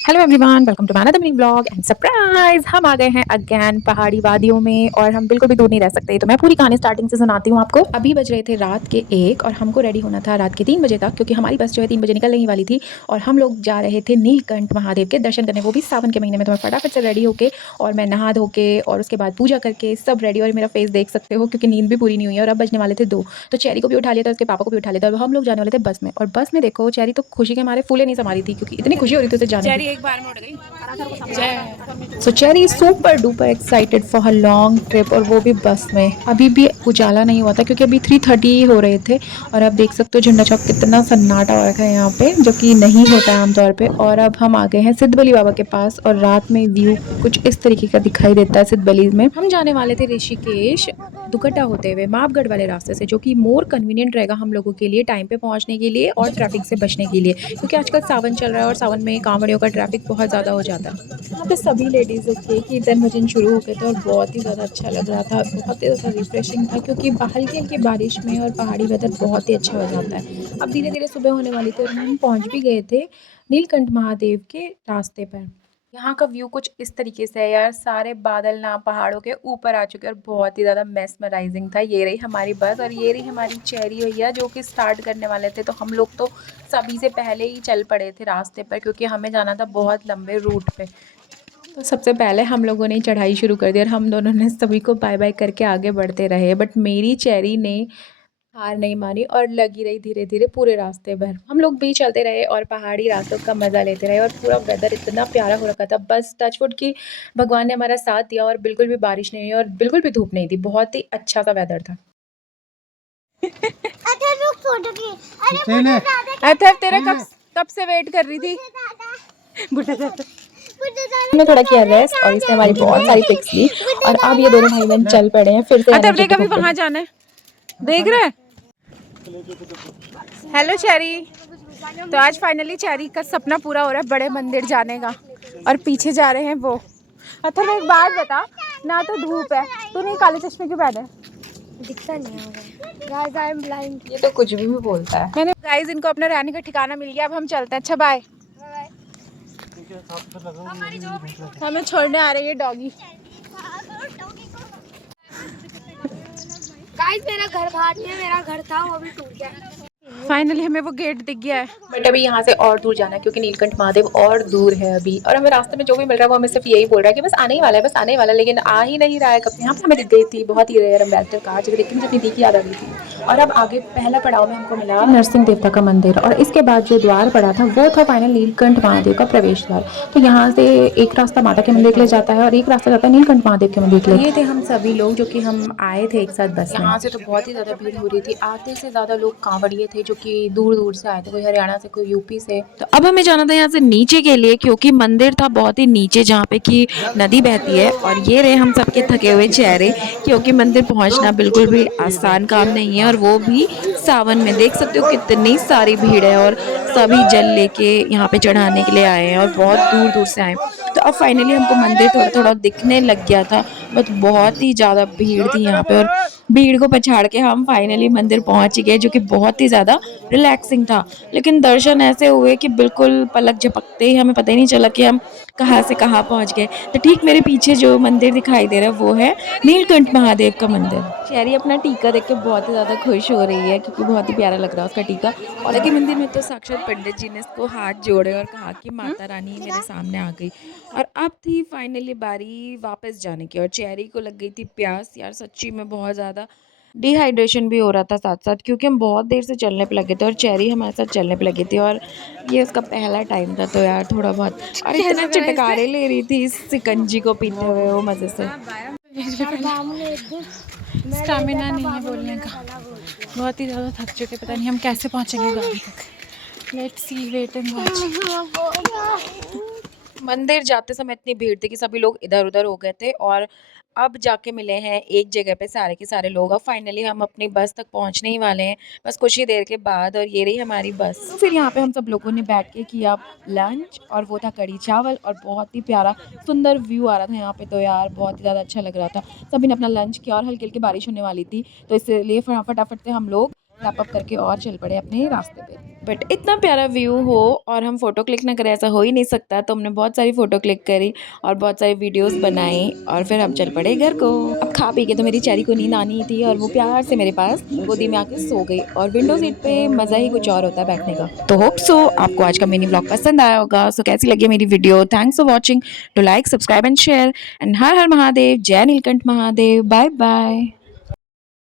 Hello everyone, welcome to another mini blog and surprise. हम आ गए हैं अगेन पहाड़ी वादियों में और हम बिल्कुल भी दूर नहीं रह सकते। तो मैं पूरी कहानी स्टार्टिंग से सुनाती हूँ आपको। अभी बज रहे थे रात के 1 और हमको रेडी होना था रात के 3 बजे तक, क्योंकि हमारी बस जो है 3 बजे निकलने ही वाली थी। और हम लोग जा रहे थे नीलकंठ महादेव के दर्शन करने, वो भी सावन के महीने में। तो मैं फटाफट से रेडी होके और मैं नहा धो के और उसके बाद पूजा करके सब रेडी। और मेरा फेस देख सकते हो क्योंकि नींद भी पूरी नहीं हुई है। और अब बजने वाले थे 2। तो चेरी को भी उठा लिया था, उसके पापा को भी उठा लिया था। अब हम लोग जाने वाले थे बस में। और बस में देखो चेरी तो खुशी के मारे फूले नहीं समा रही थी, क्योंकि इतनी खुशी हो रही थी उसे जाने की। एक बार में उड़ गई। So Cherry super duper excited for her long trip, और वो भी बस में। अभी भी उजाला नहीं हुआ था क्योंकि अभी 3:30 ही हो रहे थे। और अब देख सकते हो झंडा चौक कितना सन्नाटा हो रखा है यहाँ पे, जो कि नहीं होता है आमतौर पे। और अब हम आ गए हैं सिद्धबली बाबा के पास और रात में व्यू कुछ इस तरीके का दिखाई देता है सिद्धबली में। हम जाने वाले थे ऋषिकेश दुकट्टा होते हुए मापगढ़ वाले रास्ते से, जो कि मोर कन्वीनियंट रहेगा हम लोगों के लिए टाइम पे पहुंचने के लिए और ट्रैफिक से बचने के लिए, क्योंकि आजकल सावन चल रहा है और सावन में कांवड़ियों का ट्रैफिक बहुत ज़्यादा हो जाता है। यहाँ पे सभी लेडीज़ों के कीर्तन भजन शुरू हो गए थे और बहुत ही ज़्यादा अच्छा लग रहा था, बहुत ही ज़्यादा रिफ्रेशिंग था, क्योंकि हल्की हल्की बारिश में और पहाड़ी वेदर बहुत ही अच्छा हो जाता है। अब धीरे धीरे सुबह होने वाली थी और हम पहुँच भी गए थे नीलकंठ महादेव के रास्ते पर। यहाँ का व्यू कुछ इस तरीके से है यार, सारे बादल ना पहाड़ों के ऊपर आ चुके हैं और बहुत ही ज़्यादा मेस्मराइजिंग था। ये रही हमारी बस और ये रही हमारी चेरी भैया जो कि स्टार्ट करने वाले थे। तो हम लोग तो सभी से पहले ही चल पड़े थे रास्ते पर, क्योंकि हमें जाना था बहुत लंबे रूट पे। तो सबसे पहले हम लोगों ने चढ़ाई शुरू कर दी और हम दोनों ने सभी को बाय बाय करके आगे बढ़ते रहे। बट मेरी चेरी ने हार नहीं मानी और लगी रही धीरे धीरे पूरे रास्ते भर। हम लोग भी चलते रहे और पहाड़ी रास्तों का मज़ा लेते रहे। और पूरा वेदर इतना प्यारा हो रखा था, बस टचवुड की भगवान ने हमारा साथ दिया और बिल्कुल भी बारिश नहीं हुई और बिल्कुल भी धूप नहीं थी। बहुत ही अच्छा सा वेदर था। अथर तेरा कब कब से वेट कर रही थी। बुढ़ा दादा हमने थोड़ा किया रेस्ट और इसने हमारी बहुत सारी पिक्स ली। और अब ये दोनों भाई बहन चल पड़े हैं फिर से अच्छा एनर्जी देख के अभी धूप पे। वहां जाना है, देख रहे हैं। Hello cherry. तो आज फाइनली चेरी का सपना पूरा हो रहा है बड़े मंदिर जाने का। और पीछे जा रहे हैं वो। अच्छा एक बात बता, ना तो धूप है, तू नहीं काले चश्मे क्यों पहने? दिखता नहीं है गाइस, आई एम ब्लाइंड। ये तो कुछ भी बोलता है। मैंने गाइस इनको अपना रहने का ठिकाना मिल गया, अब हम चलते हैं। अच्छा बाय। हमें छोड़ने आ रही है डॉगी। गाइस मेरा घर बाहर में, मेरा घर था वो भी टूट गया। फाइनली हमें वो गेट दिख गया है। बट अभी यहाँ से और दूर जाना है, क्योंकि नीलकंठ महादेव और दूर है अभी। और हमें रास्ते में जो भी मिल रहा है वो हमें सिर्फ यही बोल रहा है कि बस आने ही वाला है, बस आने ही वाला है, लेकिन आ ही नहीं रहा है। कब यहाँ पे हमें दिख गई थी बहुत ही रेयर एम्बेसडर कार, जगह देख के मुझे अपनी दी की याद आ गई थी। और अब आगे पहला पड़ाव में हमको मिला नरसिंह देवता का मंदिर, और इसके बाद जो द्वार पड़ा था वो था फाइनल नीलकंठ महादेव का प्रवेश द्वार। तो यहाँ से एक रास्ता माता के मंदिर के लिए जाता है और एक रास्ता जाता है नीलकंठ महादेव के मंदिर के लिए। ये थे हम सभी लोग जो कि हम आए थे एक साथ बस में। यहाँ से तो बहुत ही ज़्यादा भीड़ हो रही थी, आधे से ज़्यादा लोग कांवड़िए थे जो कि दूर दूर से आए थे, कोई हरियाणा से, कोई यूपी से। तो अब हमें जाना था यहाँ से नीचे के लिए, क्योंकि मंदिर था बहुत ही नीचे जहाँ पे कि नदी बहती है। और ये रहे हम सबके थके हुए चेहरे, क्योंकि मंदिर पहुँचना बिल्कुल भी आसान काम नहीं है, और वो भी सावन में। देख सकते हो कितनी सारी भीड़ है और सभी जल लेके यहाँ पे चढ़ाने के लिए आए हैं और बहुत दूर दूर से आए। तो अब फाइनली हमको मंदिर थोड़ा थोड़ा दिखने लग गया था, बट बहुत ही ज़्यादा भीड़ थी यहाँ पे। और भीड़ को पछाड़ के हम फाइनली मंदिर पहुँच गए, जो कि बहुत ही ज़्यादा रिलैक्सिंग था। लेकिन दर्शन ऐसे हुए कि बिल्कुल पलक झपकते ही हमें पता ही नहीं चला कि हम कहाँ से कहाँ पहुँच गए। तो ठीक मेरे पीछे जो मंदिर दिखाई दे रहा है वो है नीलकंठ महादेव का मंदिर। शेरी अपना टीका देख के बहुत ही ज़्यादा खुश हो रही है, क्योंकि बहुत ही प्यारा लग रहा है उसका टीका। और कि मंदिर में तो साक्षात पंडित जी ने इसको हाथ जोड़े और कहा कि माता रानी मेरे सामने आ गई। और अब थी फाइनली बारी वापस जाने की, और चेरी को लग गई थी प्यास यार, सच्ची में बहुत ज़्यादा डिहाइड्रेशन भी हो रहा था साथ साथ, क्योंकि हम बहुत देर से चलने पे लगे थे और चेरी हमारे साथ चलने पे लगी थी। और ये उसका पहला टाइम था, तो यार थोड़ा बहुत। और इतना चटकारे ले रही थी इस सिकंजी को पीते हुए वो मज़े से। स्टैमिना नहीं है बोलने का, बहुत ही ज़्यादा थक चुके, पता नहीं हम कैसे पहुँचेंगे गाड़ी तक। Let's see, wait and watch. मंदिर जाते समय इतनी भीड़ थी कि सभी लोग इधर उधर हो गए थे। और अब जाके मिले हैं एक जगह पे सारे के सारे लोग। अब फाइनली हम अपनी बस तक पहुंचने ही वाले हैं, बस कुछ ही देर के बाद। और ये रही हमारी बस। तो फिर यहाँ पे हम सब लोगों ने बैठ के किया लंच, और वो था कढ़ी चावल, और बहुत ही प्यारा सुंदर व्यू आ रहा था यहाँ पे। तो यार बहुत ही ज़्यादा अच्छा लग रहा था। सभी ने अपना लंच किया और हल्की हल्की बारिश होने वाली थी, तो इसलिए फटाफट से हम लोग रैप अप करके और चल पड़े अपने रास्ते पे। बट इतना प्यारा व्यू हो और हम फ़ोटो क्लिक ना करें ऐसा हो ही नहीं सकता। तो हमने बहुत सारी फ़ोटो क्लिक करी और बहुत सारी वीडियोस बनाई और फिर हम चल पड़े घर को। अब खा पी के तो मेरी चेरी को नींद आनी थी और वो प्यार से मेरे पास गोदी में आके सो गई। और विंडो सीट पे मज़ा ही कुछ और होता है बैठने का। तो होप सो आपको आज का मिनी व्लॉग पसंद आया होगा। सो कैसी लगी मेरी video? Thanks for watching. To like, subscribe and share. And Har Har Mahadev, जय नीलकंठ महादेव। Bye bye.